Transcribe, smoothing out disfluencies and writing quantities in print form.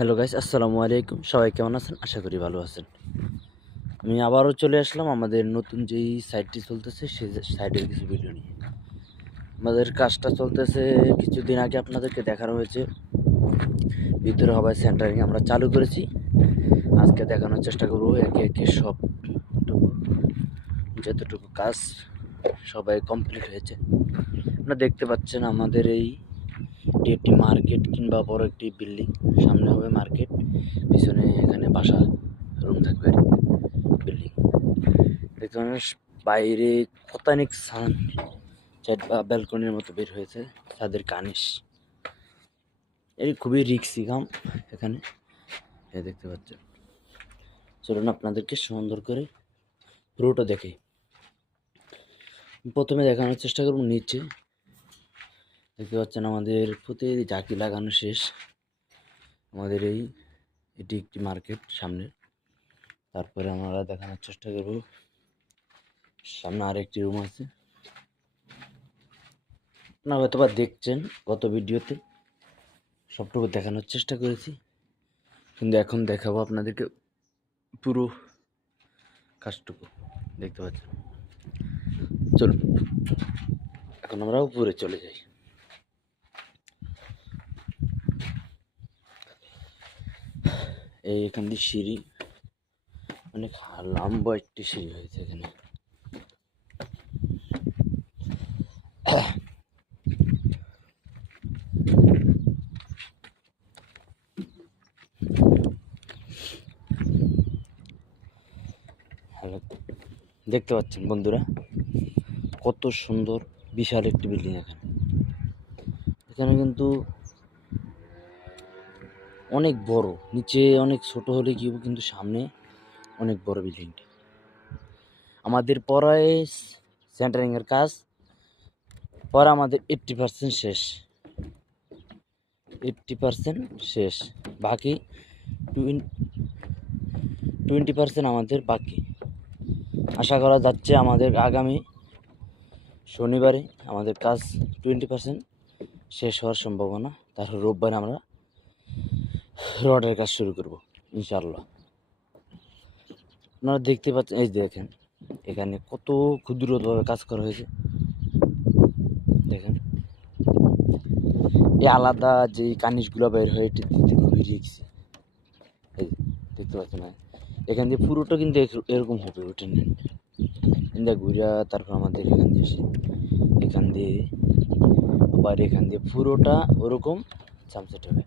Hello guys, আসসালামু আলাইকুম। সবাই কেমন আছেন? আশা করি ভালো আছেন। আমি আবারও চলে আসলাম আমাদের নতুন যেই সাইটটি চলতেছে সেই সাইটের কিছু ভিডিও নিয়ে। আমাদের কাজটা চলতেছে কিছুদিন আগে আপনাদেরকে দেখানো হয়েছে। ভিতরে হবাই সেন্টারিং আমরা চালু করেছি। আজকে দেখানোর চেষ্টা করব একে একে সবটুকু, যতটুকু কাজ সবাই কমপ্লিট হয়েছে। আপনারা দেখতে পাচ্ছেন আমাদের এটি একটি মার্কেট কিংবা বড় একটি বিল্ডিং। সামনে হবে মার্কেট, পিছনে এখানে বাসা রুম থাকবে বিল্ডিং। দেখতে বাইরে কতানিক সান চাইড বা ব্যালকনির মতো বের হয়েছে তাদের কানিস। এই খুবই রিক্সি কাম এখানে দেখতে পাচ্ছেন। চলুন আপনাদেরকে সুন্দর করে পুরোটা দেখে। প্রথমে দেখানোর চেষ্টা করব নিচে। দেখতে পাচ্ছেন আমাদের প্রতি ঝাঁকি লাগানো শেষ। আমাদের এটি একটি মার্কেট সামনে। তারপরে আমরা দেখানোর চেষ্টা করব সামনে আরেকটি রুম আছে। আপনারা হয়তো বা দেখছেন গত ভিডিওতে সবটুকু দেখানোর চেষ্টা করেছি, কিন্তু এখন দেখাবো আপনাদেরকে পুরো কাজটুকু। দেখতে পাচ্ছেন। চলুন এখন আমরা উপরে চলে যাই। এখান দিয়ে সিঁড়ি, অনেক লম্বা একটি সিঁড়ি হয়েছে এখানে। দেখতে পাচ্ছেন বন্ধুরা, কত সুন্দর বিশাল একটি বিল্ডিং। এখানে কিন্তু অনেক বড়, নিচে অনেক ছোট হলে কি কিন্তু সামনে অনেক বড় বিল্ডিংটি। আমাদের পড়ায় সেন্টারিংয়ের কাজ পরে আমাদের 80% শেষ। 80% শেষ, বাকি 20% আমাদের বাকি। আশা করা যাচ্ছে আমাদের আগামী শনিবারে আমাদের কাজ 20% শেষ হওয়ার সম্ভাবনা। তারপর রোববার আমরা রডের কাজ শুরু করব ইনশাআল্লাহ। আপনারা দেখতে পাচ্ছেন, এই দেখেন এখানে কত ক্ষুদ্রভাবে কাজ করা হয়েছে। দেখেন এই আলাদা যে কানিসগুলো বের হয় এটি দিতে খুবই রিক্সি। এই দেখতে পাচ্ছেন না, এখান দিয়ে পুরোটা কিন্তু এরকম হবে। ওটা নেন ইন্দা ঘুরা, তারপর আমাদের এখান দিয়ে এখান দিয়ে আবার এখান দিয়ে পুরোটা ওরকম সামসেট হবে।